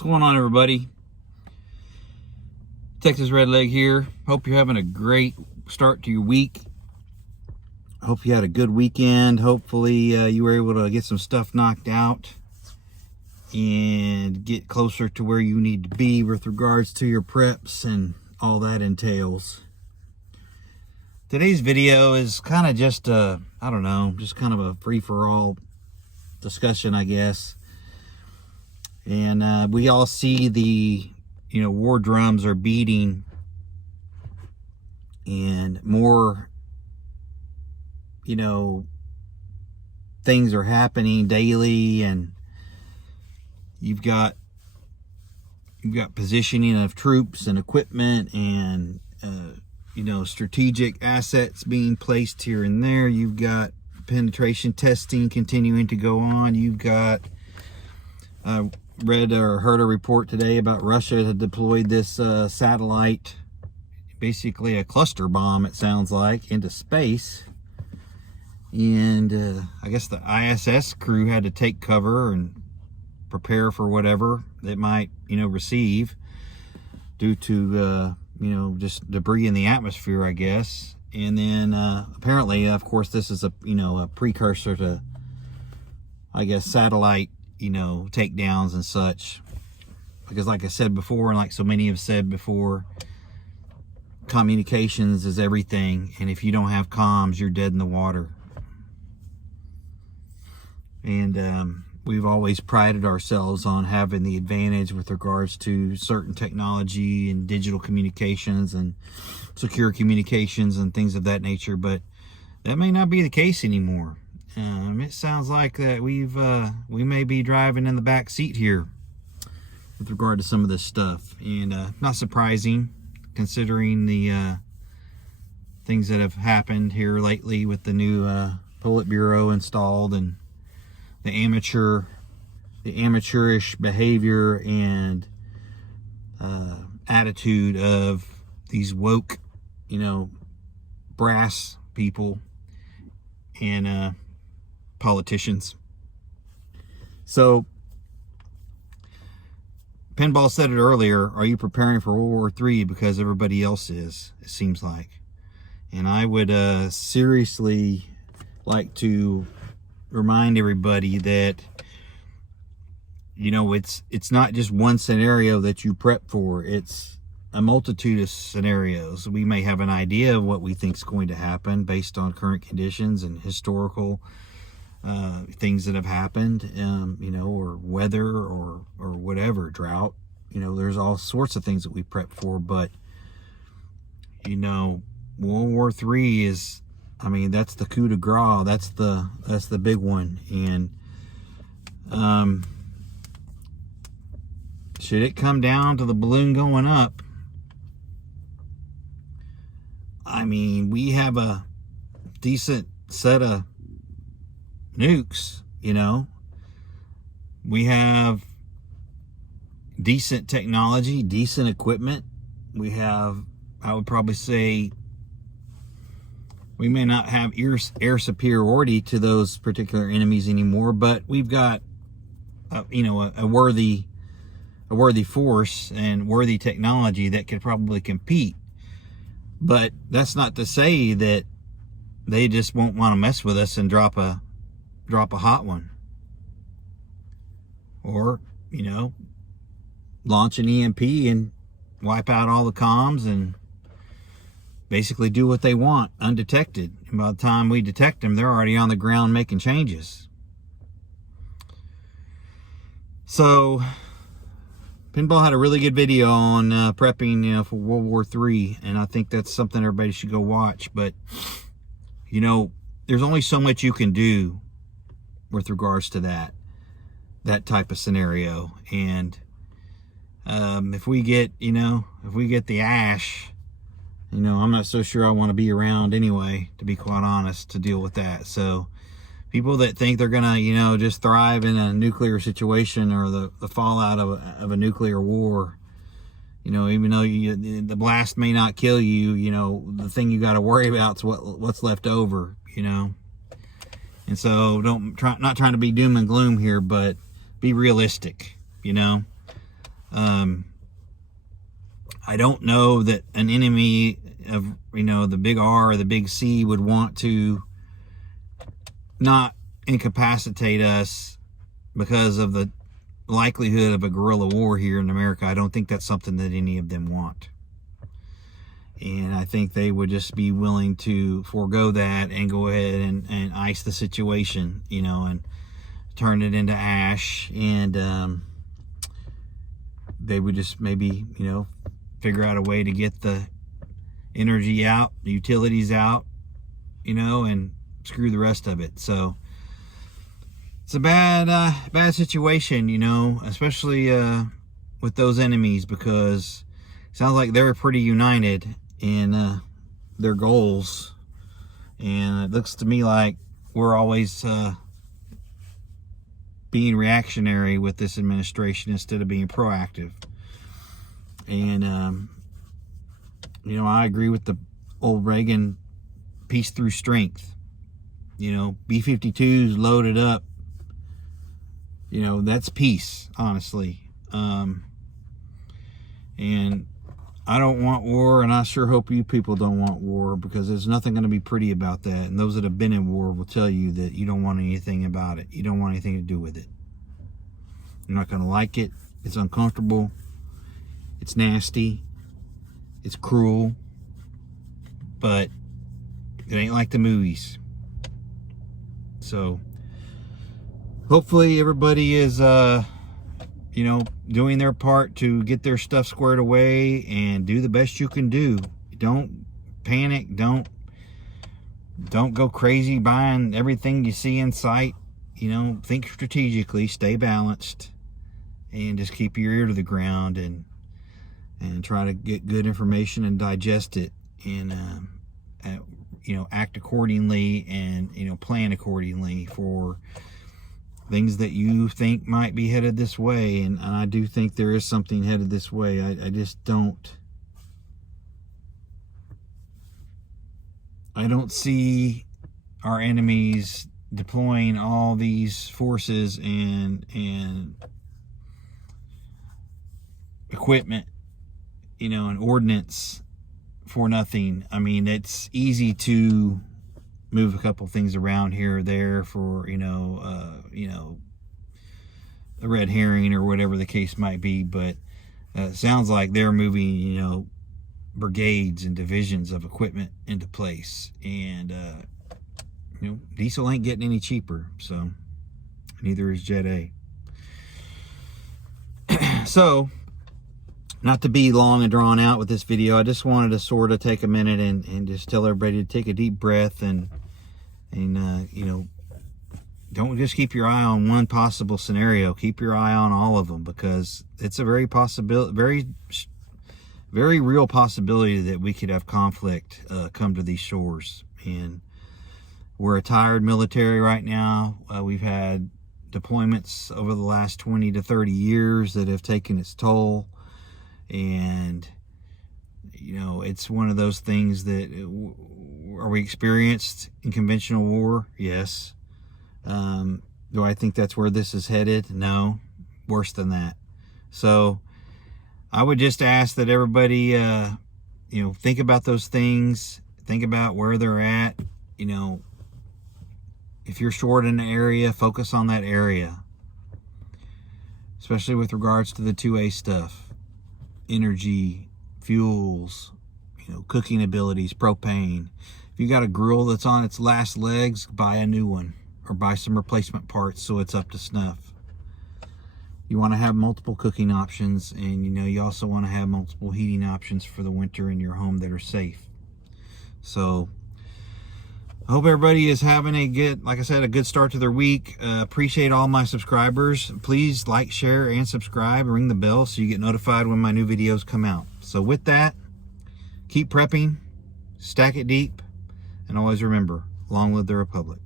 What's going on, everybody? Texas Redleg here. Hope you're having a great start to your week. Hope you had a good weekend. Hopefully you were able to get some stuff knocked out and get closer to where you need to be with regards to your preps and all that entails. Today's video is kind of just a, I don't know, just kind of a free-for-all discussion, I guess. And we all see the, war drums are beating and more, things are happening daily, and you've got positioning of troops and equipment and, strategic assets being placed here and there. You've got penetration testing continuing to go on. You've got, read or heard a report today about Russia had deployed this satellite, basically a cluster bomb, it sounds like, into space. And I guess the ISS crew had to take cover and prepare for whatever it might, receive due to, just debris in the atmosphere, I guess. And then apparently, of course, this is a precursor to, I guess, satellite takedowns and such, because like I said before, and like so many have said before, communications is everything, and if you don't have comms, you're dead in the water. And we've always prided ourselves on having the advantage with regards to certain technology and digital communications and secure communications and things of that nature, but that may not be the case anymore. It sounds like that we may be driving in the back seat here with regard to some of this stuff, and not surprising considering the things that have happened here lately with the new Politburo installed, and the amateurish behavior and attitude of these woke, brass people and politicians. So Pinball said it earlier, are you preparing for World War III because everybody else is, it seems like. And I would seriously like to remind everybody that it's not just one scenario that you prep for, it's a multitude of scenarios. We may have an idea of what we think is going to happen based on current conditions and historical things that have happened, or weather or whatever, drought. There's all sorts of things that we prep for, but World War III is, that's the coup de grace. That's the big one. And should it come down to the balloon going up, we have a decent set of nukes, we have decent technology, decent equipment. We have, I would probably say, we may not have air superiority to those particular enemies anymore, but we've got a worthy force and worthy technology that could probably compete. But that's not to say that they just won't want to mess with us and drop a hot one, or launch an EMP and wipe out all the comms and basically do what they want undetected. And by the time we detect them, they're already on the ground making changes. So Pinball had a really good video on prepping for World War III, and I think that's something everybody should go watch. But there's only so much you can do with regards to that type of scenario. And if we get the ash, I'm not so sure I want to be around anyway, to be quite honest, to deal with that. So people that think they're gonna just thrive in a nuclear situation or the fallout of a nuclear war, even though the blast may not kill you, the thing you got to worry about is what's left over. And so not trying to be doom and gloom here, but be realistic, I don't know that an enemy of, the big R or the big C would want to not incapacitate us because of the likelihood of a guerrilla war here in America. I don't think that's something that any of them want. And I think they would just be willing to forego that and go ahead and ice the situation, and turn it into ash. And they would just maybe, figure out a way to get the energy out, the utilities out, and screw the rest of it. So it's a bad situation, especially with those enemies, because it sounds like they're pretty united in their goals, and it looks to me like we're always being reactionary with this administration instead of being proactive. And I agree with the old Reagan peace through strength. B-52s loaded up, that's peace, honestly. And I don't want war, and I sure hope you people don't want war, because there's nothing going to be pretty about that. And those that have been in war will tell you that you don't want anything about it. You don't want anything to do with it. You're not going to like it. It's uncomfortable. It's nasty. It's cruel. But it ain't like the movies. So hopefully everybody is doing their part to get their stuff squared away and do the best you can do. Don't panic. Don't go crazy buying everything you see in sight. Think strategically, stay balanced, and just keep your ear to the ground and try to get good information and digest it, and act accordingly, and plan accordingly for things that you think might be headed this way. And I do think there is something headed this way. I don't see our enemies deploying all these forces and equipment, and ordnance for nothing. I mean, it's easy to move a couple things around here or there for, a red herring or whatever the case might be. But it sounds like they're moving, brigades and divisions of equipment into place. And, diesel ain't getting any cheaper. So neither is Jet A. So, not to be long and drawn out with this video, I just wanted to sort of take a minute and just tell everybody to take a deep breath and don't just keep your eye on one possible scenario. Keep your eye on all of them, because it's a very real possibility that we could have conflict come to these shores. And we're a tired military right now. We've had deployments over the last 20 to 30 years that have taken its toll. And, it's one of those things that, are we experienced in conventional war? Yes. Do I think that's where this is headed? No. Worse than that. So I would just ask that everybody, think about those things. Think about where they're at. If you're short in an area, focus on that area. Especially with regards to the 2A stuff. Energy, fuels, cooking abilities, propane. If you got a grill that's on its last legs, buy a new one, or buy some replacement parts so it's up to snuff. You want to have multiple cooking options, and you also want to have multiple heating options for the winter in your home that are safe. So I hope everybody is having a good start to their week. Appreciate all my subscribers. Please like, share, and subscribe, and ring the bell so you get notified when my new videos come out. So with that, keep prepping, stack it deep, and always remember, long live the Republic.